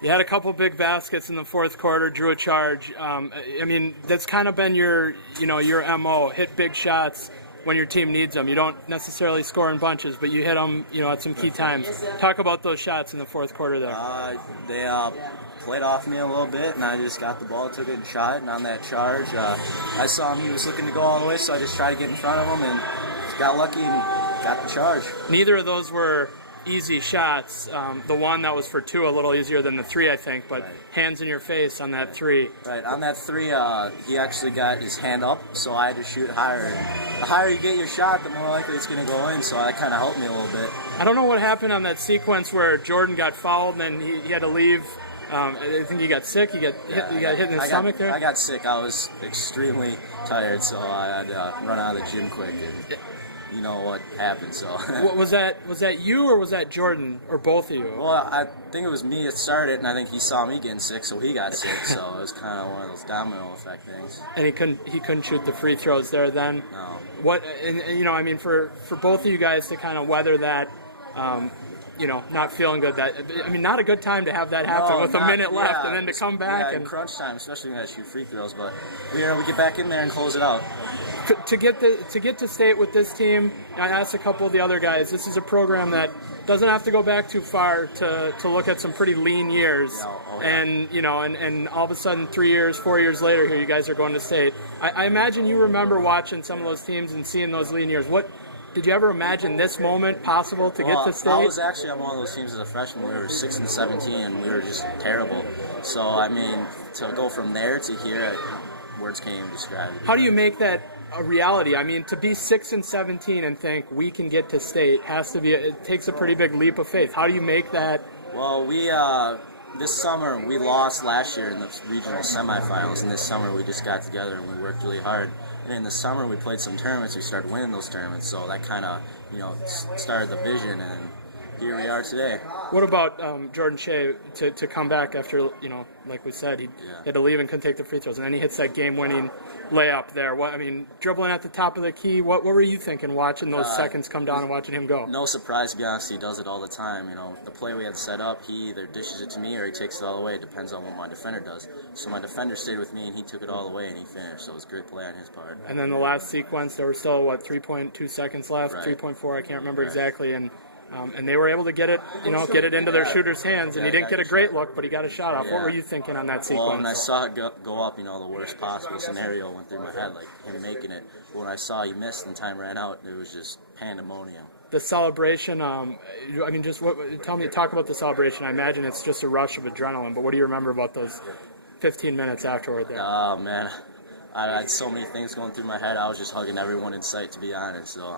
You had a couple big baskets in the fourth quarter, drew a charge. I mean, that's kind of been your MO, hit big shots when your team needs them. You don't necessarily score in bunches, but you hit them, at some key times. Talk about those shots in the fourth quarter there. They played off me a little bit, and I just got the ball, took it and shot, and on that charge, I saw him, he was looking to go all the way, so I just tried to get in front of him and got lucky and got the charge. Neither of those were easy shots. The one that was for two, a little easier than the three, I think, but right. Hands in your face on that three. Right, on that three, he actually got his hand up, so I had to shoot higher. And the higher you get your shot, the more likely it's going to go in, so that kind of helped me a little bit. I don't know what happened on that sequence where Jordan got fouled and then he had to leave. I think he got sick. He got hit in the stomach there. I got sick. I was extremely tired, so I had to run out of the gym quick. And you know what happened. So was that you or was that Jordan or both of you? Well, I think it was me that started, and I think he saw me getting sick, so he got sick. So it was kind of one of those domino effect things. And he couldn't shoot the free throws there then. No. What and I mean for both of you guys to kind of weather that. Not feeling good. Not a good time to have that happen with a minute left, and then to come back and crunch time, especially when you shoot free throws. But we get back in there and close it out. To get to state with this team, I asked a couple of the other guys. This is a program that doesn't have to go back too far to look at some pretty lean years, and all of a sudden 3 years, 4 years later, here you guys are going to state. I imagine you remember watching some of those teams and seeing those lean years. What did you ever imagine this moment possible to get to state? I was actually on one of those teams as a freshman. We were 6-17, and we were just terrible. So I mean, to go from there to here, words can't even describe it. How do you make that a reality? I mean, to be 6-17 and think we can get to state it takes a pretty big leap of faith. How do you make that? Well, this summer we lost last year in the regional semifinals, and this summer we just got together and we worked really hard. And in the summer we played some tournaments. We started winning those tournaments, so that kind of started the vision, and here we are today. What about Jordan Shea to come back after like we said he had to leave and couldn't take the free throws, and then he hits that game-winning layup there. Dribbling at the top of the key. What were you thinking watching those seconds come down and watching him go? No surprise, to be honest. He does it all the time. The play we had set up, he either dishes it to me or he takes it all the way. It depends on what my defender does. So my defender stayed with me and he took it all the way and he finished. So it was a great play on his part. And then the last sequence, there were still 3.2 seconds left, right. 3.4. I can't remember exactly. And they were able to get it, get it into their shooter's hands, and he didn't get a great look, but he got a shot off. What were you thinking on that sequence? Well, when I saw it go up, the worst possible scenario went through my head, like him making it. But when I saw he missed and time ran out, it was just pandemonium. The celebration, talk about the celebration. I imagine it's just a rush of adrenaline, but what do you remember about those 15 minutes afterward there? Oh, man. I had so many things going through my head. I was just hugging everyone in sight, to be honest. So,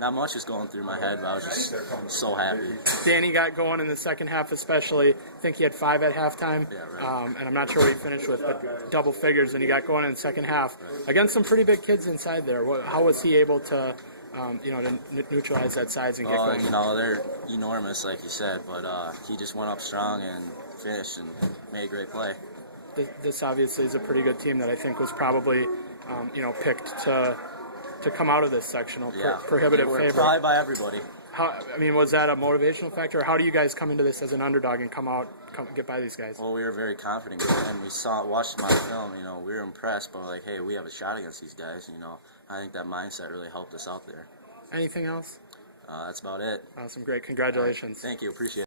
not much was going through my head, but I was just so happy. Danny got going in the second half especially. I think he had 5 at halftime. Yeah, right. And I'm not sure what he finished with, but double figures, and he got going in the second half. Right. Against some pretty big kids inside there. How was he able to, to neutralize that size and get going? They're enormous, like you said, but he just went up strong and finished and made a great play. This obviously is a pretty good team that I think was probably, picked to come out of this sectional. Prohibitive favorite. Probably by everybody. Was that a motivational factor? Or how do you guys come into this as an underdog and come get by these guys? Well, we were very confident, and we watched my film. We were impressed, but hey, we have a shot against these guys. I think that mindset really helped us out there. Anything else? That's about it. Awesome, great, congratulations. Thank you, appreciate it.